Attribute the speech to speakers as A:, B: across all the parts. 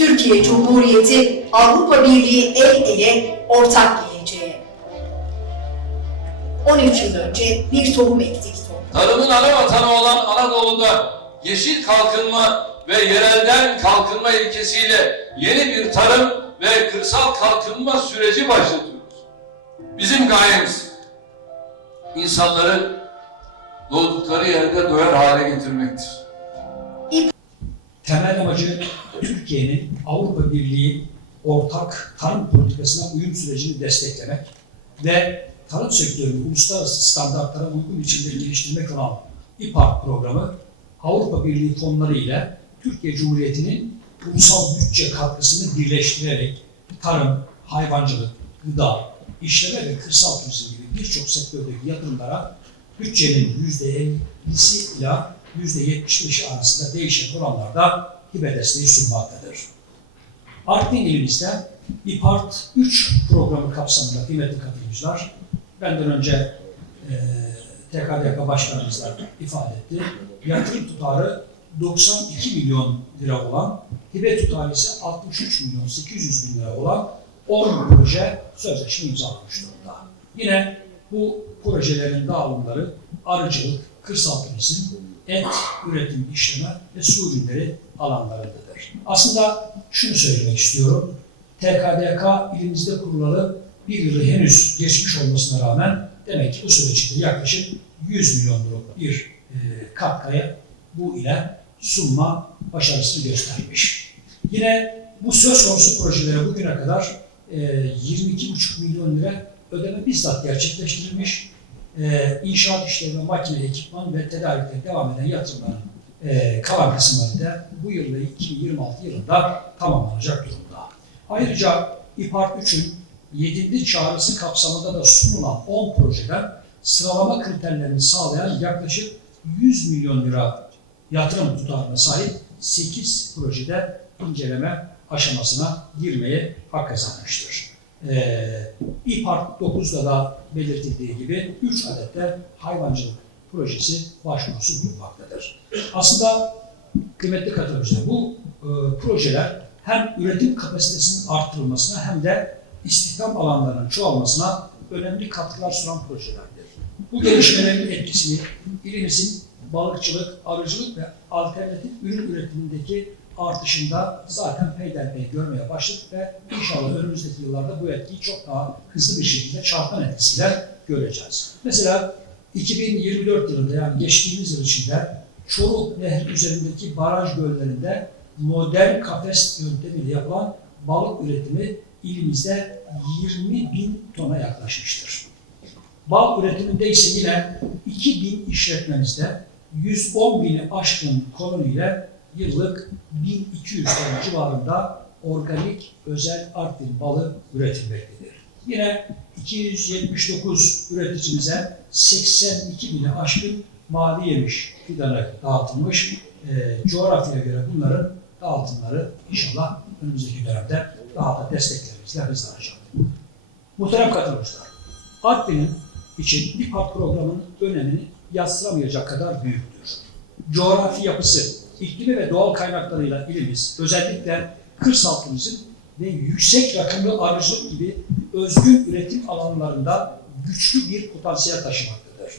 A: Türkiye Cumhuriyeti Avrupa Birliği el ele ortak geleceğe. 13 yıl önce bir tohum ektik tohum.
B: Tarımın ana vatanı olan Anadolu'da yeşil kalkınma ve yerelden kalkınma ilkesiyle yeni bir tarım ve kırsal kalkınma süreci başlatıyoruz. Bizim gayemiz insanları doğdukları yerde doyar hale getirmektir.
C: Temel amacı Türkiye'nin Avrupa Birliği ortak tarım politikasına uyum sürecini desteklemek ve tarım sektörünü uluslararası standartlara uygun biçimde geliştirmek olan İPART programı Avrupa Birliği fonları ile Türkiye Cumhuriyeti'nin ulusal bütçe katkısını birleştirerek tarım, hayvancılık, gıda, işleme ve kırsal turizm gibi birçok sektördeki yatırımlara bütçenin %50'si ile %75'i arasında değişen oranlarda hibe desteği sunmaktadır. Artvin ilimizde İPART 3 programı kapsamında kıymetli katılımcılar, benden önce e, TKDK başkanımız da ifade etti. Yatırım tutarı 92 milyon lira olan, hibe tutarı ise 63 milyon 800 bin lira olan 10 proje sözleşme imzalamış durumda. Yine bu projelerin dağılımları arıcılık, kırsal turizm, et, üretim, işleme ve su ürünleri alanlarındadır. Aslında şunu söylemek istiyorum. TKDK ilimizde kurulalı bir yılı henüz geçmiş olmasına rağmen demek ki bu süreç içinde yaklaşık 100 milyon liralık bir e, katkıya bu ile sunma başarısını göstermiş. Yine bu söz konusu projelere bugüne kadar e, 22,5 milyon lira ödeme bizzat gerçekleştirilmiş. E, inşaat işleri ve makine, ekipman ve tedarikte devam eden yatırımların e, kalan kısımları da bu yılda 2026 yılında tamamlanacak durumda. Ayrıca İPART 3'ün 7. çağrısı kapsamında da sunulan 10 projeden sıralama kriterlerini sağlayan yaklaşık 100 milyon lira yatırım tutarına sahip 8 projede inceleme aşamasına girmeye hak kazanmıştır. Ee, İPART 9'da da belirtildiği gibi 3 adet de hayvancılık projesi başvurusu bulunmaktadır. Aslında kıymetli katılımcılar bu e, projeler hem üretim kapasitesinin arttırılmasına hem de istihdam alanlarının çoğalmasına önemli katkılar sunan projelerdir. Bu gelişmelerin etkisini ilimizin balıkçılık, arıcılık ve alternatif ürün üretimindeki artışında zaten peyderpey görmeye başladık ve inşallah önümüzdeki yıllarda bu etkiyi çok daha hızlı bir şekilde çarpan etkisiyle göreceğiz. Mesela 2024 yılında yani geçtiğimiz yıl içinde Çoruk Nehri üzerindeki baraj göllerinde modern kafes yöntemiyle yapılan balık üretimi ilimizde 20 bin tona yaklaşmıştır. Bal üretiminde ise yine 2000 işletmemizde 110 bini aşkın koloniyle yıllık 1200 ton civarında organik özel Artvin balı üretilmektedir. Yine 279 üreticimize 82 bini aşkın mavi yemiş fidanı dağıtılmış. E, coğrafyaya göre bunların dağıtımları inşallah önümüzdeki dönemde daha da desteklerimizle hızlanacak. Muhterem katılımcılar, Artvin'in için BİPAP programının önemini yatsıramayacak kadar büyüktür. Coğrafi yapısı, iklimi ve doğal kaynaklarıyla ilimiz özellikle kırsal turizm ve yüksek rakımlı arıcılık gibi özgün üretim alanlarında güçlü bir potansiyel taşımaktadır.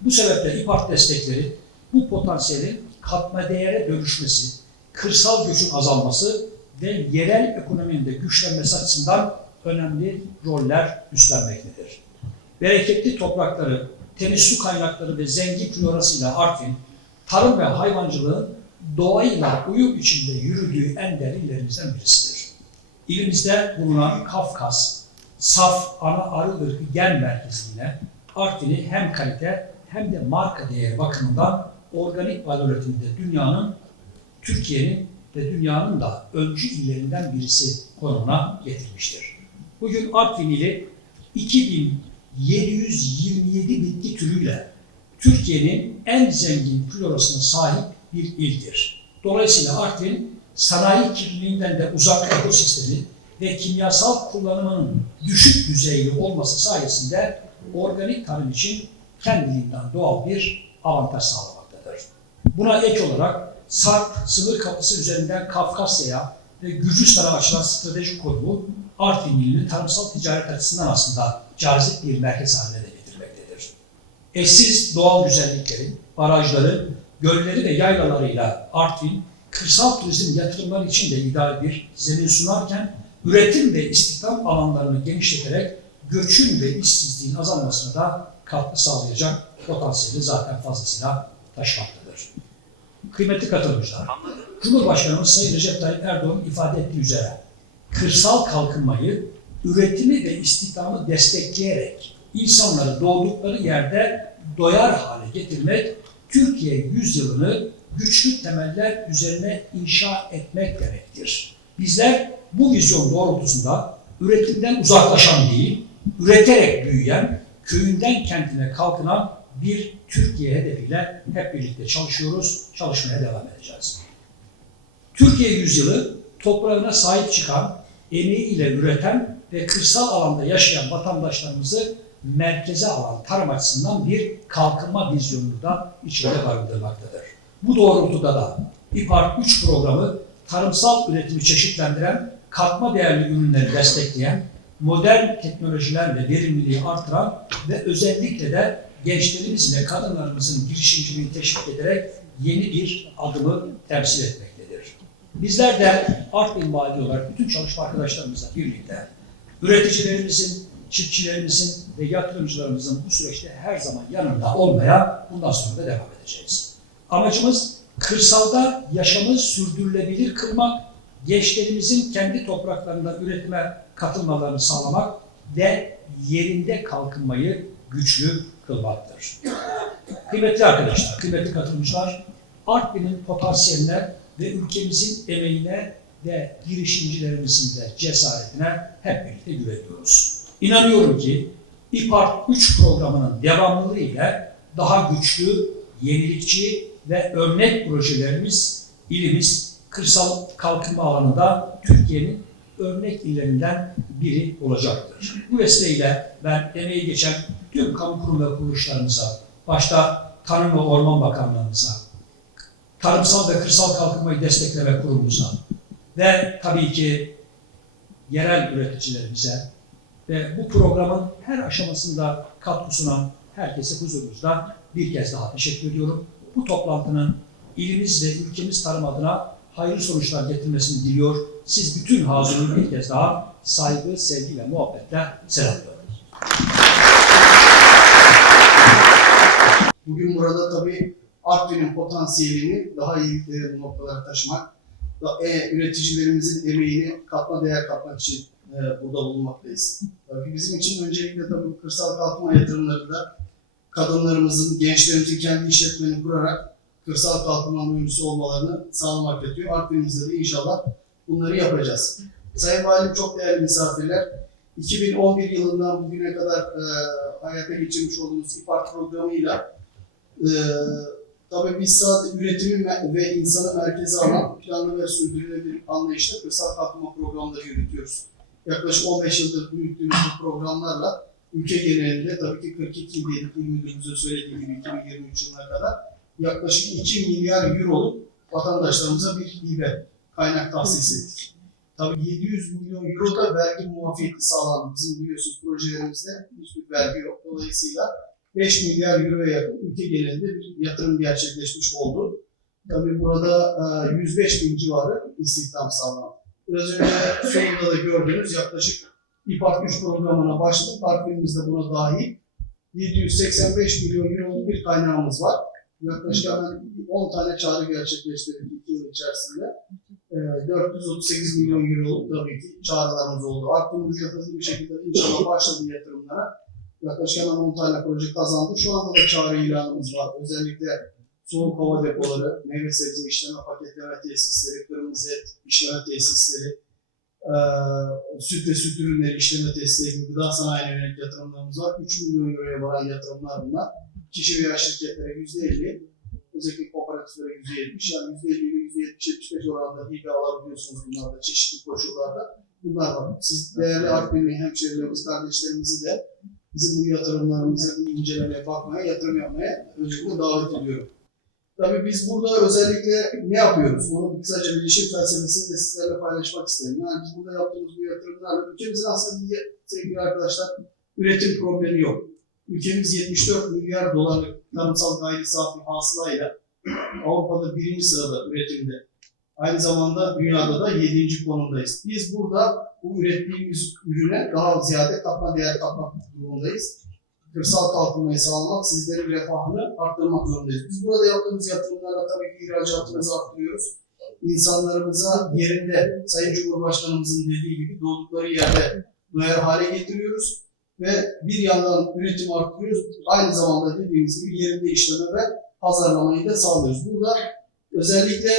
C: Bu sebeple İPART destekleri bu potansiyelin katma değere dönüşmesi, kırsal göçün azalması ve yerel ekonominin de güçlenmesi açısından önemli roller üstlenmektedir. Bereketli toprakları, temiz su kaynakları ve zengin florasıyla Artvin, tarım ve hayvancılığın doğayla uyum içinde yürüdüğü en değerli illerimizden birisidir. İlimizde bulunan Kafkas, saf ana arı ırkı gen merkeziyle Artvin'i hem kalite hem de marka değeri bakımından organik bal üretiminde dünyanın, Türkiye'nin ve dünyanın da öncü illerinden birisi konumuna getirmiştir. Bugün Artvin ili 2727 bitki türüyle Türkiye'nin en zengin florasına sahip bir ildir. Dolayısıyla Artvin sanayi kirliliğinden de uzak ekosistemi ve kimyasal kullanımının düşük düzeyli olması sayesinde organik tarım için kendiliğinden doğal bir avantaj sağlamaktadır. Buna ek olarak Sarp sınır kapısı üzerinden Kafkasya'ya ve Gürcistan'a açılan stratejik konumu Artvin ilini tarımsal ticaret açısından aslında cazip bir merkez haline. Eşsiz doğal güzellikleri, barajları, gölleri ve yaylalarıyla Artvin, kırsal turizm yatırımları için de ideal bir zemin sunarken, üretim ve istihdam alanlarını genişleterek göçün ve işsizliğin azalmasına da katkı sağlayacak potansiyeli zaten fazlasıyla taşımaktadır. Kıymetli katılımcılar, Cumhurbaşkanımız Sayın Recep Tayyip Erdoğan ifade ettiği üzere kırsal kalkınmayı, üretimi ve istihdamı destekleyerek insanları doğdukları yerde doyar hale getirmek, Türkiye yüzyılını güçlü temeller üzerine inşa etmek demektir. Bizler bu vizyon doğrultusunda üretimden uzaklaşan değil, üreterek büyüyen, köyünden kentine kalkınan bir Türkiye hedefiyle hep birlikte çalışıyoruz, çalışmaya devam edeceğiz. Türkiye yüzyılı toprağına sahip çıkan, emeğiyle üreten ve kırsal alanda yaşayan vatandaşlarımızı merkeze alan tarım açısından bir kalkınma vizyonunu da içinde barındırmaktadır. Bu doğrultuda da İPAR 3 programı tarımsal üretimi çeşitlendiren, katma değerli ürünleri destekleyen, modern teknolojilerle verimliliği artıran ve özellikle de gençlerimizle kadınlarımızın girişimciliğini teşvik ederek yeni bir adımı temsil etmektedir. Bizler de Artvin Vali olarak bütün çalışma arkadaşlarımızla birlikte üreticilerimizin, çiftçilerimizin ve yatırımcılarımızın bu süreçte her zaman yanında olmaya bundan sonra da devam edeceğiz. Amacımız kırsalda yaşamı sürdürülebilir kılmak, gençlerimizin kendi topraklarında üretime katılmalarını sağlamak ve yerinde kalkınmayı güçlü kılmaktır. Kıymetli arkadaşlar, kıymetli katılımcılar, Artvin'in potansiyeline ve ülkemizin emeğine ve girişimcilerimizin de cesaretine hep birlikte güveniyoruz. İnanıyorum ki İPART 3 programının devamlılığı ile daha güçlü, yenilikçi ve örnek projelerimiz ilimiz kırsal kalkınma alanında Türkiye'nin örnek illerinden biri olacaktır. Bu vesileyle ben emeği geçen tüm kamu kurum ve kuruluşlarımıza, başta Tarım ve Orman Bakanlığımıza, Tarımsal ve Kırsal Kalkınmayı Destekleme Kurumumuza ve tabii ki yerel üreticilerimize ve bu programın her aşamasında katkı sunan herkese huzurunuzda bir kez daha teşekkür ediyorum. Bu toplantının ilimiz ve ülkemiz tarım adına hayırlı sonuçlar getirmesini diliyor. Siz bütün hazırlığı bir kez daha saygı, sevgi ve muhabbetle selamlıyorum.
D: Bugün burada tabii Artvin'in potansiyelini daha iyi e, bu noktalara taşımak, da, e, üreticilerimizin emeğini katma değer katmak için e, burada bulunmaktayız. Tabii bizim için öncelikle tabii kırsal kalkınma yatırımlarında kadınlarımızın, gençlerimizin kendi işletmelerini kurarak kırsal kalkınma öncüsü olmalarını sağlamak yatıyor. Artvin'imizde de inşallah bunları yapacağız. Sayın Valim çok değerli misafirler, 2011 yılından bugüne kadar e, hayata geçirmiş olduğumuz İPART programıyla ee, tabii biz sadece üretimi ve insanı merkeze alan planlı ve sürdürülebilir anlayışla kırsal kalkınma programları yürütüyoruz. Yaklaşık 15 yıldır yürüttüğümüz bu programlarla ülke genelinde tabii ki 42 ildelik il müdürümüzün söylediği gibi 2023 yılına kadar yaklaşık 2 milyar euroluk vatandaşlarımıza bir hibe kaynak tahsis ettik. Tabii 700 milyon euro da vergi muafiyeti sağlandı. Bizim biliyorsunuz projelerimizde hiçbir vergi yok. Dolayısıyla 5 milyar euroya yakın ülke genelinde bir yatırım gerçekleşmiş oldu. Tabii burada e, 105 bin civarı istihdam sağlandı. Biraz önce sonunda da gördüğünüz yaklaşık İPART 3 programına başladık. Artvin'imiz de buna dahil. 785 milyon euroluk bir kaynağımız var. Yaklaşık hemen 10 tane çağrı gerçekleştirdik 2 yıl içerisinde. E, 438 milyon euroluk tabii ki çağrılarımız oldu. Artvin'imiz hızlı bir şekilde inşallah başladı yatırımlara. Yaklaşık hemen 10 tane proje kazandı. Şu anda da çağrı ilanımız var. Özellikle soğuk hava depoları, meyve sebze işleme paketleme tesisleri, kırmızı et işleme tesisleri, eee süt ve süt ürünleri işleme tesisleri gibi gıda sanayine yönelik yatırımlarımız var. 3 milyon euroya varan yatırımlar bunlar. Kişi veya şirketlere %50, özellikle kooperatiflere %70, yani %50 ile %70-75 oranında hibe alabiliyorsunuz bunlarda çeşitli koşullarda. Bunlar var. Siz değerli Artvinli hemşehrilerimiz, kardeşlerimizi de bizim bu yatırımlarımızı incelemeye, bakmaya, yatırım yapmaya öncelikle davet ediyorum. Tabii biz burada özellikle ne yapıyoruz? Onu kısaca bilişim felsefesini de sizlerle paylaşmak isterim. Yani biz burada yaptığımız bu yatırımlarla ülkemizin aslında bir, sevgili arkadaşlar üretim problemi yok. Ülkemiz 74 milyar dolarlık tarımsal gayri safi hasılayla Avrupa'da birinci sırada üretimde. Aynı zamanda dünyada da yedinci konumdayız. Biz burada bu ürettiğimiz ürüne daha ziyade katma değer katmak durumundayız. Kırsal kalkınmayı sağlamak, sizlerin refahını arttırmak zorundayız. Biz burada yaptığımız yatırımlarla tabii ki ihracatımızı arttırıyoruz. İnsanlarımıza yerinde Sayın Cumhurbaşkanımızın dediği gibi doğdukları yerde doyar hale getiriyoruz ve bir yandan üretim arttırıyoruz. Aynı zamanda dediğimiz gibi yerinde işleme ve pazarlamayı da sağlıyoruz. Burada özellikle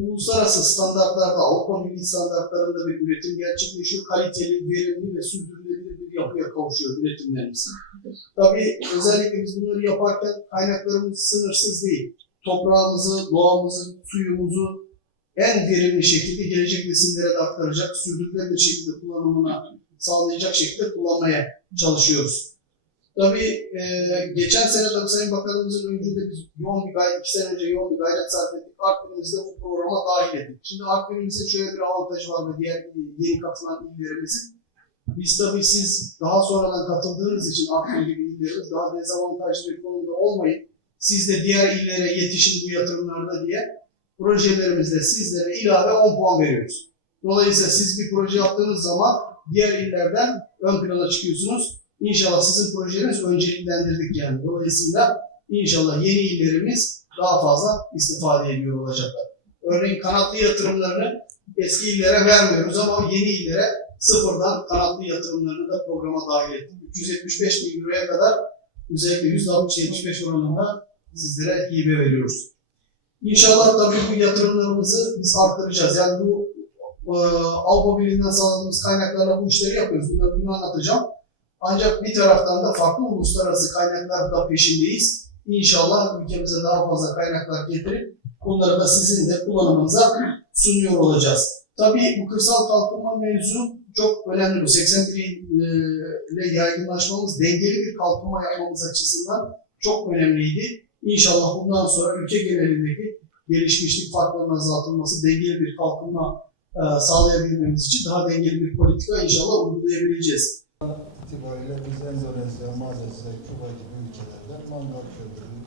D: uluslararası standartlarda, Avrupa Birliği standartlarında bir üretim gerçekleşiyor. Kaliteli, verimli ve sürdürülebilir bir yapıya kavuşuyor üretimlerimiz. Tabii özellikle biz bunları yaparken kaynaklarımız sınırsız değil. Toprağımızı, doğamızı, suyumuzu en verimli şekilde gelecek nesillere de aktaracak, sürdürülebilir şekilde kullanımına sağlayacak şekilde kullanmaya çalışıyoruz. Tabii e, geçen sene tabii Sayın Bakanımızın öncülüğünde biz yoğun bir gayret, iki sene önce yoğun bir gayret sarf ettik. Artvin'imizi de bu programa dahil ettik. Şimdi Artvin'imizin şöyle bir avantajı var ve diğer yeni katılan illerimizin. Biz tabii siz daha sonradan katıldığınız için Artvin gibi illerimiz daha dezavantajlı bir konumda olmayın. Siz de diğer illere yetişin bu yatırımlarda diye projelerimizde sizlere ilave 10 puan veriyoruz. Dolayısıyla siz bir proje yaptığınız zaman diğer illerden ön plana çıkıyorsunuz. İnşallah sizin projeniz önceliklendirdik yani. Dolayısıyla inşallah yeni illerimiz daha fazla istifade ediyor olacaklar. Örneğin kanatlı yatırımlarını eski illere vermiyoruz ama yeni illere sıfırdan kanatlı yatırımlarını da programa dahil ettik. 375 bin euroya kadar özellikle %60-75 oranında sizlere hibe veriyoruz. İnşallah tabii bu yatırımlarımızı biz arttıracağız. Yani bu e, Avrupa Birliği'nden sağladığımız kaynaklarla bu işleri yapıyoruz. Bunları bunu anlatacağım. Ancak bir taraftan da farklı uluslararası kaynaklar da peşindeyiz. İnşallah ülkemize daha fazla kaynaklar getirip bunları da sizin de kullanımınıza sunuyor olacağız. Tabii bu kırsal kalkınma mevzu çok önemli. Bu 81 il, e, ile yaygınlaşmamız, dengeli bir kalkınma yapmamız açısından çok önemliydi. İnşallah bundan sonra ülke genelindeki gelişmişlik farklarının azaltılması, dengeli bir kalkınma e, sağlayabilmemiz için daha dengeli bir politika inşallah uygulayabileceğiz.
E: itibariyle biz Endonezya, Malezya, Küba gibi ülkelerden mangal kömürü